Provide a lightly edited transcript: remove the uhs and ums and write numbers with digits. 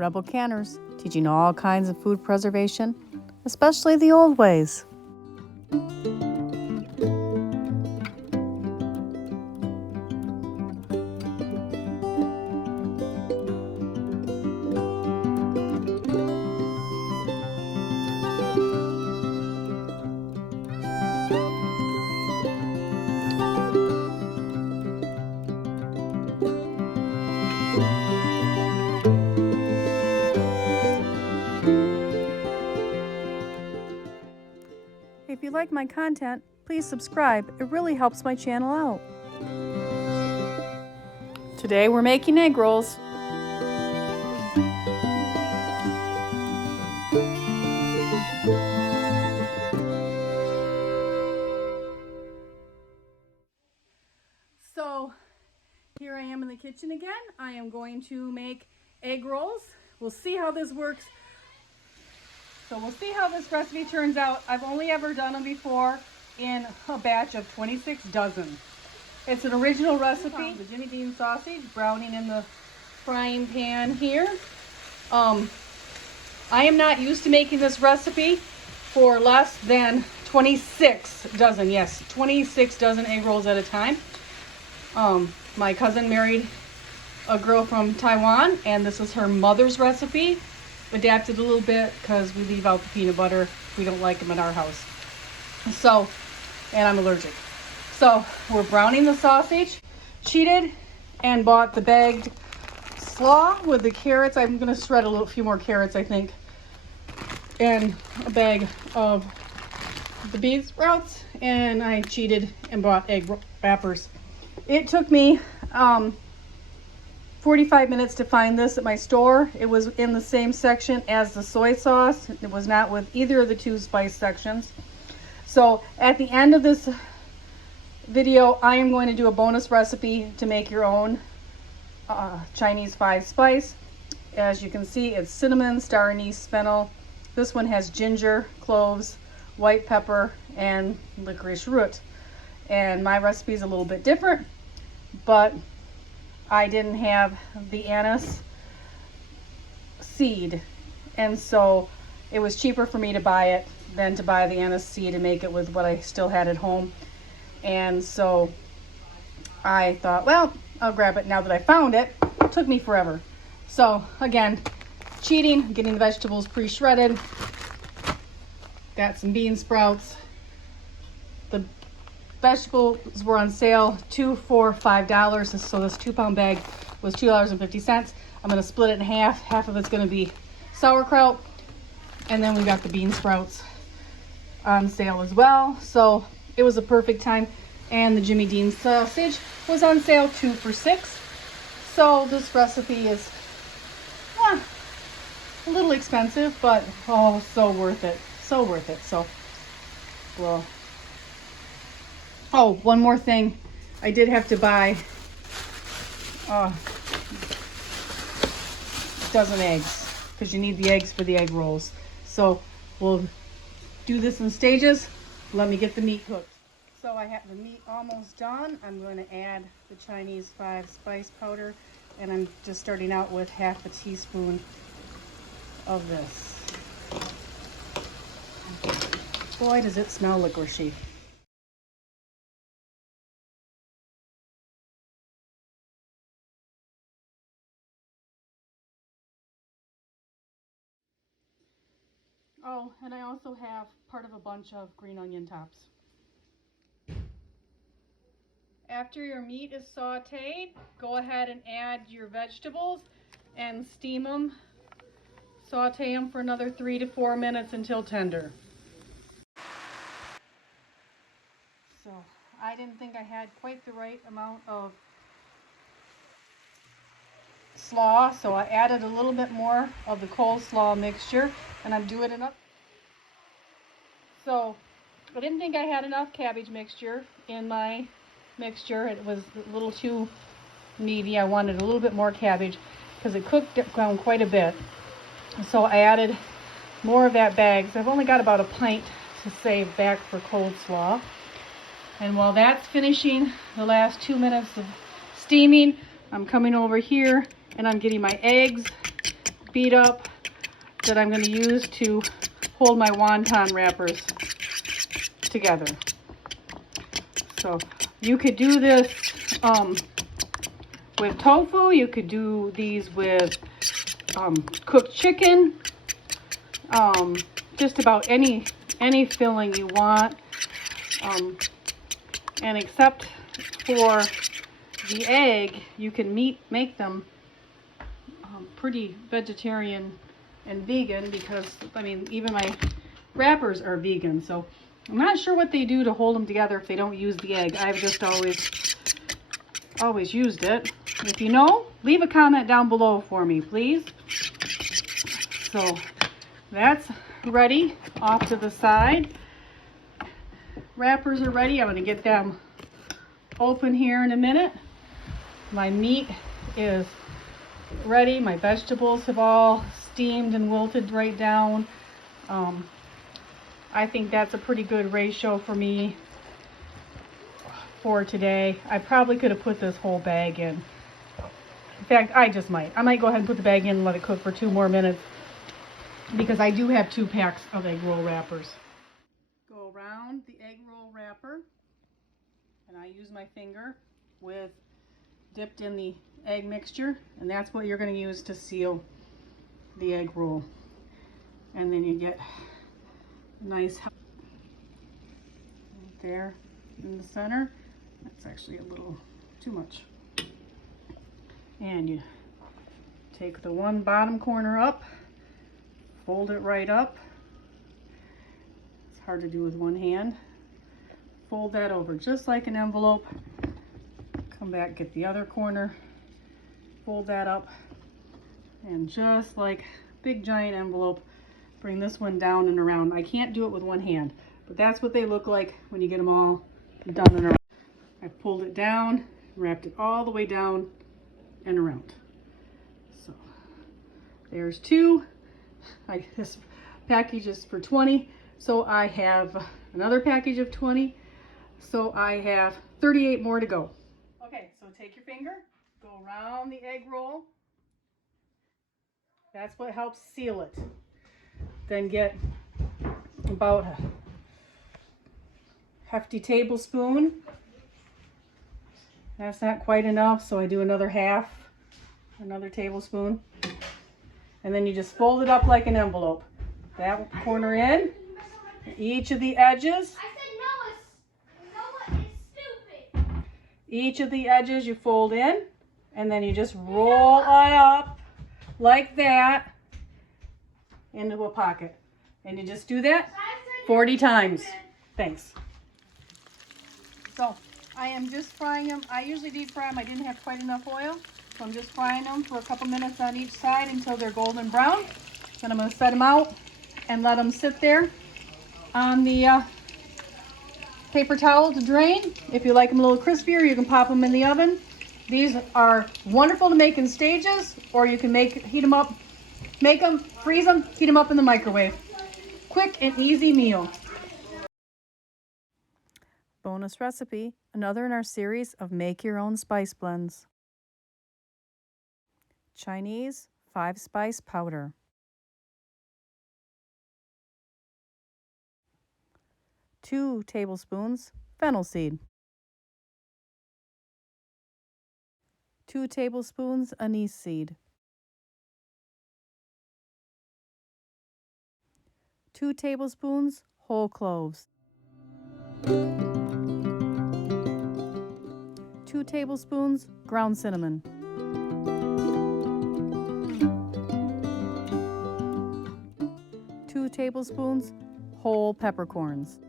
Rebel Canners, teaching all kinds of food preservation, especially the old ways. If you like my content, please subscribe. It really helps my channel out. Today we're making egg rolls. So here I am in the kitchen again. I am going to make egg rolls. We'll see how this works. So we'll see how this recipe turns out. I've only ever done them before in a batch of 26 dozen. It's an original recipe. The Jimmy Dean sausage browning in the frying pan here. I am not used to making this recipe for less than 26 dozen. Yes, 26 dozen egg rolls at a time. My cousin married a girl from Taiwan, and this is her mother's recipe. Adapted a little bit because we leave out the peanut butter. We don't like them in our house. So, and I'm allergic. So we're browning the sausage. Cheated and bought the bagged slaw with the carrots. I'm gonna shred a few more carrots, I think. And a bag of the bean sprouts. And I cheated and bought egg wrappers. It took me 45 minutes to find this at my store. It was in the same section as the soy sauce. It was not with either of the two spice sections. So at the end of this video, I am going to do a bonus recipe to make your own Chinese 5-spice. As you can see, it's cinnamon, star anise, fennel. This one has ginger, cloves, white pepper, and licorice root. And my recipe is a little bit different, but I didn't have the anise seed, and so it was cheaper for me to buy it than to buy the anise seed and make it with what I still had at home. And so I thought, well, I'll grab it now that I found it. It took me forever. So again, cheating, getting the vegetables pre-shredded. Got some bean sprouts. The vegetables were on sale, 2 for $5. So this 2-pound bag was $2.50. I'm going to split it in half. Half of it's going to be sauerkraut. And then we got the bean sprouts on sale as well. So it was a perfect time. And the Jimmy Dean sausage was on sale, 2 for $6. So this recipe is a little expensive, but oh, so worth it. So worth it. So, well. Oh, one more thing. I did have to buy a dozen eggs because you need the eggs for the egg rolls. So we'll do this in stages. Let me get the meat cooked. So I have the meat almost done. I'm going to add the Chinese 5-spice powder, and I'm just starting out with half a teaspoon of this. Boy, does it smell licorice-y. Oh, and I also have part of a bunch of green onion tops. After your meat is sauteed, go ahead and add your vegetables and steam them. Saute them for another 3 to 4 minutes until tender. So I didn't think I had quite the right amount of slaw, so I added a little bit more of the coleslaw mixture, and I'm doing it up. So I didn't think I had enough cabbage mixture in my mixture. It was a little too meaty. I wanted a little bit more cabbage because it cooked down quite a bit. So I added more of that bag. So I've only got about a pint to save back for coleslaw. And while that's finishing the last 2 minutes of steaming, I'm coming over here and I'm getting my eggs beat up that I'm going to use to hold my wonton wrappers together. So you could do this with tofu. You could do these with cooked chicken. Just about any filling you want. And except for the egg, you can make them pretty vegetarian and vegan, because I mean even my wrappers are vegan. So I'm not sure what they do to hold them together if they don't use the egg. I've just always used it. If you know, leave a comment down below for me, please. So that's ready off to the side. Wrappers are ready. I'm going to get them open here in a minute. My meat is ready. My vegetables have all steamed and wilted right down. I think that's a pretty good ratio for me for today. I probably could have put this whole bag in. In fact, I might go ahead and put the bag in and let it cook for 2 more minutes, because I do have 2 packs of egg roll wrappers. Go around the egg roll wrapper, and I use my finger dipped in the egg mixture, and that's what you're going to use to seal the egg roll. And then you get a nice right there in the center. That's actually a little too much. And you take the one bottom corner up, fold it right up. It's hard to do with one hand. Fold that over just like an envelope. Come back, get the other corner, fold that up, and just like a big giant envelope, bring this one down and around. I can't do it with one hand, but that's what they look like when you get them all done and around. I pulled it down, wrapped it all the way down and around. So there's 2. This package is for 20, so I have another package of 20, so I have 38 more to go. Okay, so take your finger, go around the egg roll. That's what helps seal it. Then get about a hefty tablespoon. That's not quite enough, so I do another tablespoon. And then you just fold it up like an envelope. That corner in, each of the edges. Each of the edges you fold in, and then you just roll it up like that into a pocket. And you just do that 40 times. Thanks. So I am just frying them. I usually deep fry them. I didn't have quite enough oil, so I'm just frying them for a couple minutes on each side until they're golden brown. Then I'm going to set them out and let them sit there on the paper towel to drain. If you like them a little crispier, you can pop them in the oven. These are wonderful to make in stages, or you can heat them up, make them, freeze them, heat them up in the microwave. Quick and easy meal. Bonus recipe, another in our series of make your own spice blends. Chinese 5-spice powder. 2 tablespoons fennel seed. 2 tablespoons anise seed. 2 tablespoons whole cloves. 2 tablespoons ground cinnamon. 2 tablespoons whole peppercorns.